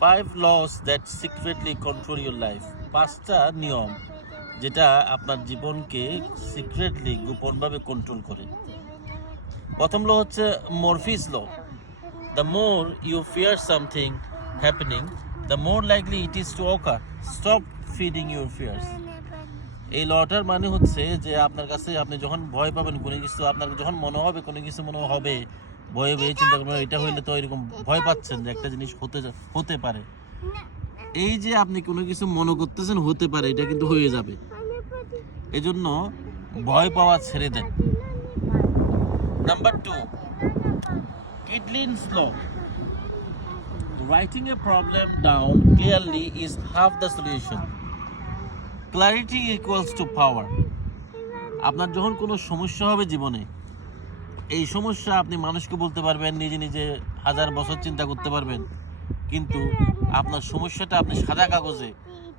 Five laws that secretly control your life পাঁচটা নিয়ম যেটা আপনার জীবনকে সিক্রেটলি গোপনভাবে কন্ট্রোল করে। প্রথম ল হচ্ছে Murphy's law the more you fear something happening the more likely it is to occur stop feeding your fears এই লটার মানে হচ্ছে যে আপনার কাছে আপনি যখন ভয় পাবেন কোনো কিছু, আপনার যখন মনে হবে কোনো কিছু মনে হবে ভয়ে ভয়ে চিন্তা করবেন এটা হইলে তো এরকম ভয় পাচ্ছেন যে একটা জিনিস হতে হতে পারে। এই যে আপনি কোনো কিছু মনে করতেছেন হতে পারে এটা কিন্তু হয়ে যাবে। এজন্য ভয় পাওয়া ছেড়ে দেন। Number two Kidlin's law Writing a problem down clearly is half the solution. Clarity equals to power. আপনার যখন কোনো সমস্যা হবে জীবনে এই সমস্যা আপনি মানুষকে বলতে পারবেন নিজে নিজে হাজার বছর চিন্তা করতে পারবেন। কিন্তু আপনার সমস্যাটা আপনি সাদা কাগজে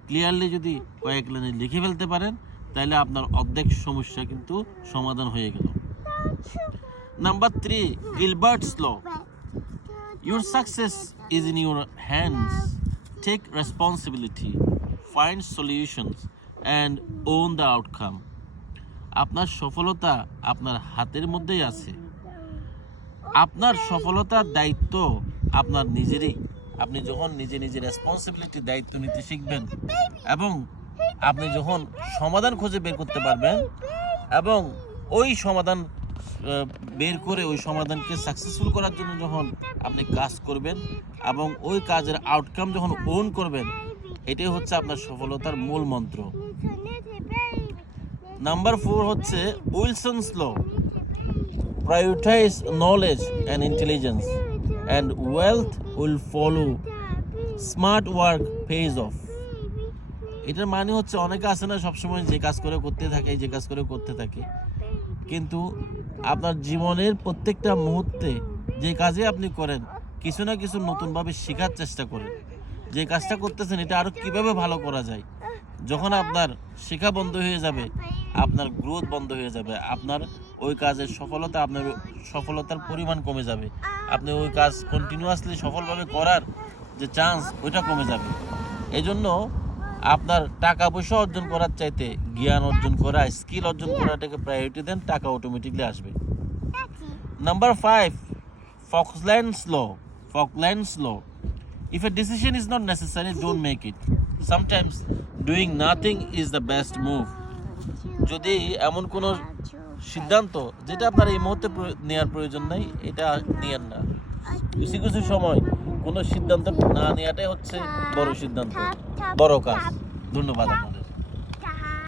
ক্লিয়ারলি যদি কয়েক লাইনে লিখে ফেলতে পারেন তাহলে আপনার অর্ধেক সমস্যা কিন্তু সমাধান হয়ে গেল। Number three Gilbert's law your success is in your hands Take responsibility find solutions, and own the outcome. আপনার সফলতা আপনার হাতের মধ্যেই আছে। আপনার সফলতার দায়িত্ব আপনার নিজেরই। আপনি যখন নিজে নিজে রেসপন্সিবিলিটি দায়িত্ব নিতে শিখবেন এবং আপনি যখন সমাধান খুঁজে বের করতে পারবেন এবং ওই সমাধান বের করে ওই সমাধানকে সাকসেসফুল করার জন্য যখন আপনি কাজ করবেন এবং ওই কাজের আউটকাম যখন ওন করবেন, এটাই হচ্ছে আপনার সফলতার মূল মন্ত্র। নাম্বার ফোর হচ্ছে Wilson's law prioritise knowledge and intelligence and wealth will follow smart work pays off এটার মানে হচ্ছে অনেকে আছে না সবসময় যে কাজ করে করতে থাকে, যে কাজ করে করতে থাকে। কিন্তু আপনার জীবনের প্রত্যেকটা মুহূর্তে যে কাজে আপনি করেন, কিছু না কিছু নতুনভাবে শেখার চেষ্টা করেন। যে কাজটা করতেছেন, এটা আরও কীভাবে ভালো করা যায়? যখন আপনার শেখা বন্ধ হয়ে যাবে আপনার গ্রোথ বন্ধ হয়ে যাবে। আপনার ওই কাজের সফলতা আপনার সফলতার পরিমাণ কমে যাবে। আপনি ওই কাজ কন্টিনিউয়াসলি সফলভাবে করার যে চান্স ওইটা কমে যাবে। এজন্য আপনার টাকা পয়সা অর্জন করার চাইতে জ্ঞান অর্জন করা স্কিল অর্জন করাটাকে প্রায়োরিটি দেন, টাকা অটোমেটিকলি আসবে। Number five Falkland's law Falkland's law if a decision is not necessary don't make it sometimes doing nothing is the best move যদি এমন কোনো সিদ্ধান্ত যেটা আপনার এই মুহূর্তে নেওয়ার প্রয়োজন নাই, এটা নিয়েন না। কিছু কিছু সময় কোনো সিদ্ধান্ত না নেওয়াটাই হচ্ছে বড় সিদ্ধান্ত, বড় কাজ। ধন্যবাদ আপনাদের।